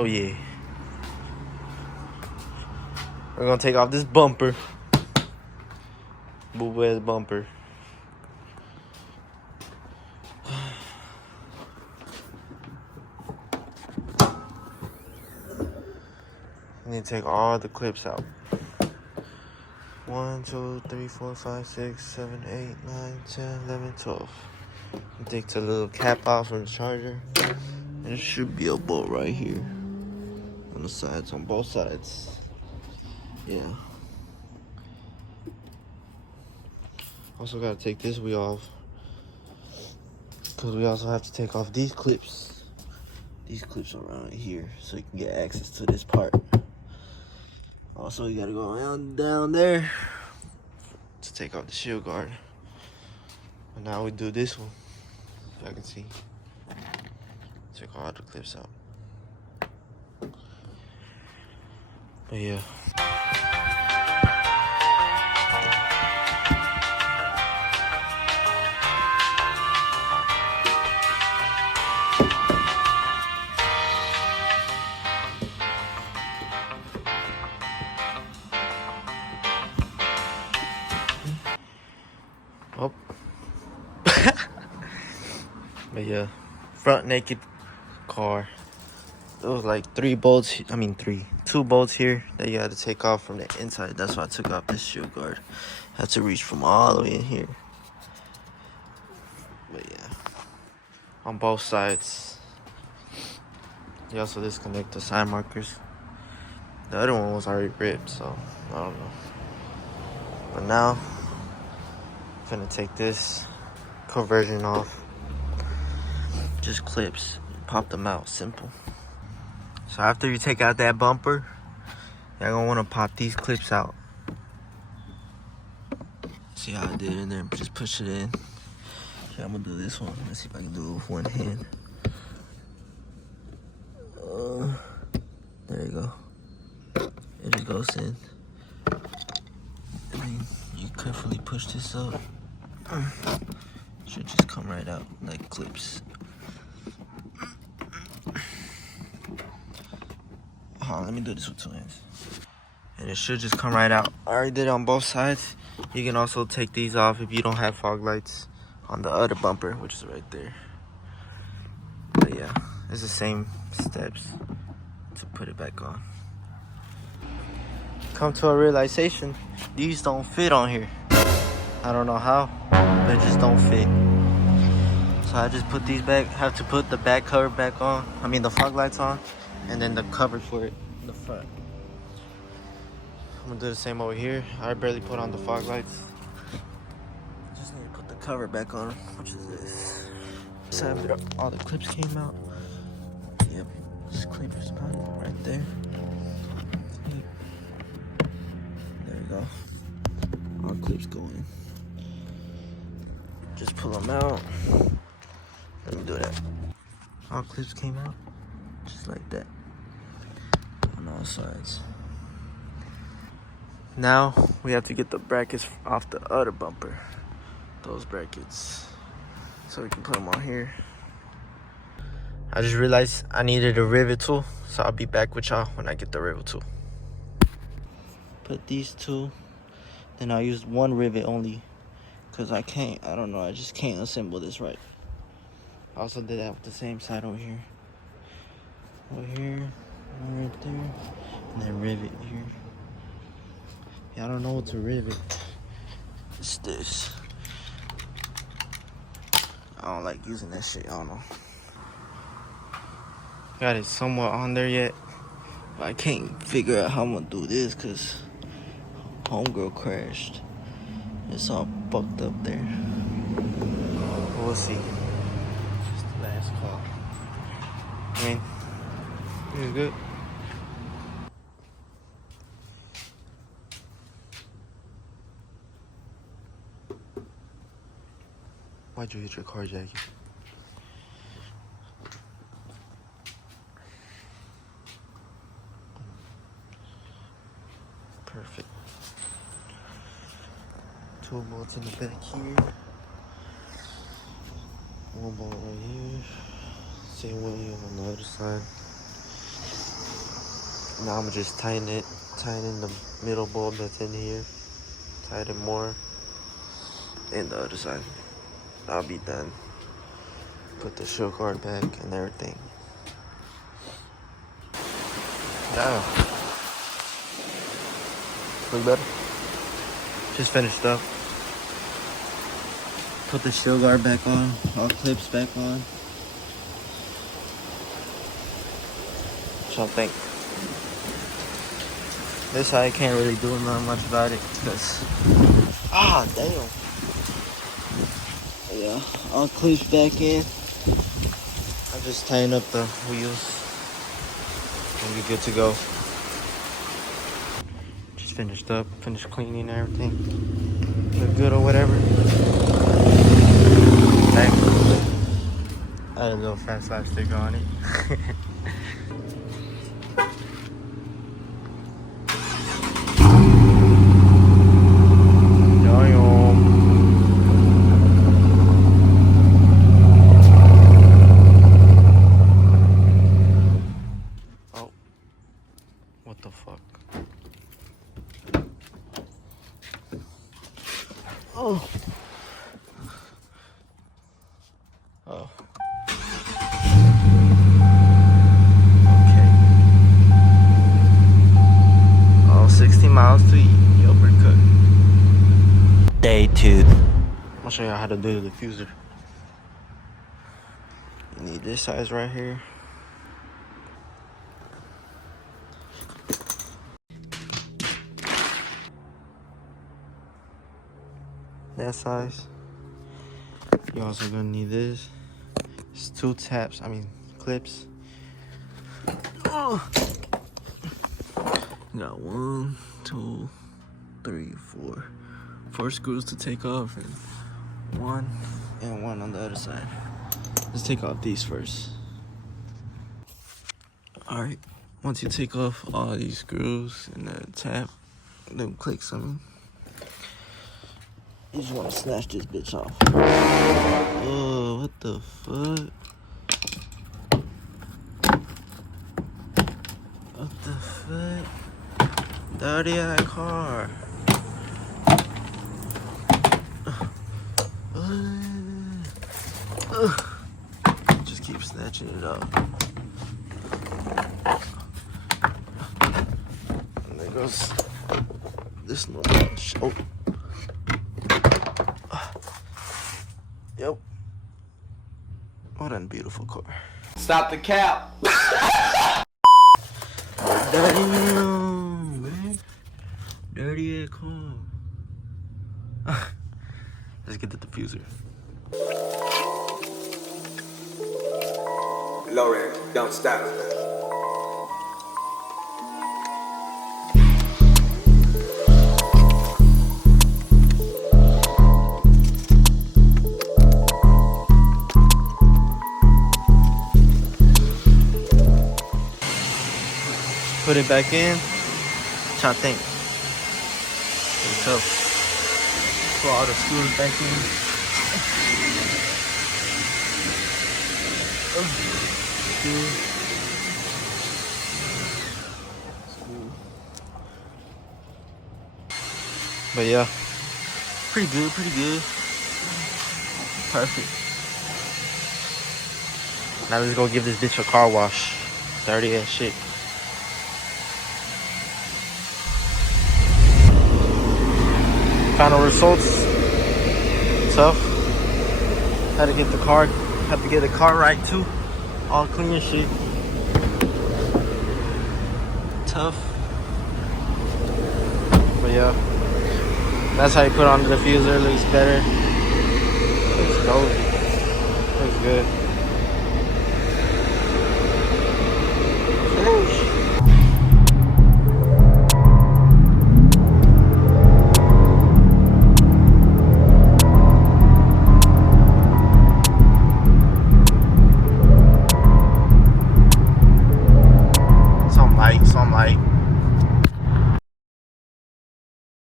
Oh yeah. We're gonna take off this bumper. Boo ass bumper. I need to take all the clips out. 1, 2, 3, 4, 5, 6, 7, 8, 9, 10, 11, 12. And take the little cap off from the charger. And it should be a bolt right here. On the sides, on both sides. Yeah. Also gotta take this wheel off. Because we also have to take off these clips. These clips around here so you can get access to this part. Also, you gotta go around down there to take off the shield guard. And now we do this one. So I can see. Take all the clips out. But yeah. Oh. But yeah, front naked car. There was like 2 bolts here that you had to take off from the inside. That's why I took off this shield guard. Had to reach from all the way in here. But yeah, on both sides. You also disconnect the side markers. The other one was already ripped, so I don't know. But now, I'm gonna take this conversion off. Just clips, pop them out, simple. So after you take out that bumper, you're gonna wanna pop these clips out. See how I did in there, just push it in. Okay, I'm gonna do this one. Let's see if I can do it with one hand. There you go. It just goes in. And then you carefully push this up. Should just come right out like clips. Let me do this with 2 hands. And it should just come right out. I already did it on both sides. You can also take these off if you don't have fog lights on the other bumper, which is right there. But yeah, it's the same steps to put it back on. Come to a realization, these don't fit on here. I don't know how, but it just don't fit. So I just put these back, have to put the back cover back on. I mean the fog lights on, and then the cover for it in the front. I'm gonna do the same over here. I barely put on the fog lights. Just need to put the cover back on, which is this. Just have it up. All the clips came out. Yep, this clip is right there. There you go. All clips go in. Just pull them out. Let me do that. All clips came out, just like that, on all sides. Now we have to get the brackets off the other bumper. Those brackets, so we can put them on here. I just realized I needed a rivet tool, so I'll be back with y'all when I get the rivet tool. Put these two, then I'll use one rivet only, cause I just can't assemble this right. I also did that with the same side over here. Over here, right there, and then rivet here. Yeah, I don't know what to rivet. It's this. I don't like using that shit, I don't know. Got it somewhat on there yet, but I can't figure out how I'm gonna do this because homegirl crashed. It's all bucked up there. We'll see. Just the last call. I mean, it was good. Why'd you hit your car jacket? Perfect. 2 bolts in the back here. 1 bolt right here. Same way on the other side. Now I'm gonna just tighten in the middle bulb that's in here. Tighten it more. And the other side. I'll be done. Put the shield guard back and everything. Now, look better. Just finished up. Put the shield guard back on. All clips back on. What y'all think? This side I can't really do nothing much about it because damn. Yeah, all clips back in. I just tighten up the wheels and be good to go. Just finished up, finished cleaning everything. Look good or whatever. Hey, I had a little Fast Five sticker on it. What the fuck? Oh. Oh. Okay. Oh, 60 miles to Uppercut. Day 2. I'll show you how to do the diffuser. You need this size right here. That size. You're also gonna need this. It's 2 clips. Oh. Got 1, 2, 3, 4. 4 screws to take off, and one on the other side. Let's take off these first. All right. Once you take off all these screws and them clicks, you just want to snatch this bitch off. Oh, what the fuck? What the fuck? Dirty ass car. Just keep snatching it up. And there goes this little oh. Yep. What a beautiful car. Stop the cap. Damn, man. Dirty ass car. Let's get the diffuser. Low end, don't stop. Put it back in. What y'all think? It's tough. Put all the screws back in. Screw. But yeah, pretty good. Perfect. Now let's go give this bitch a car wash. Dirty ass shit. Final results. Tough. Had to get the car right too. All clean and shit. Tough. But yeah. That's how you put on the diffuser. Looks better. Looks dope. Looks good.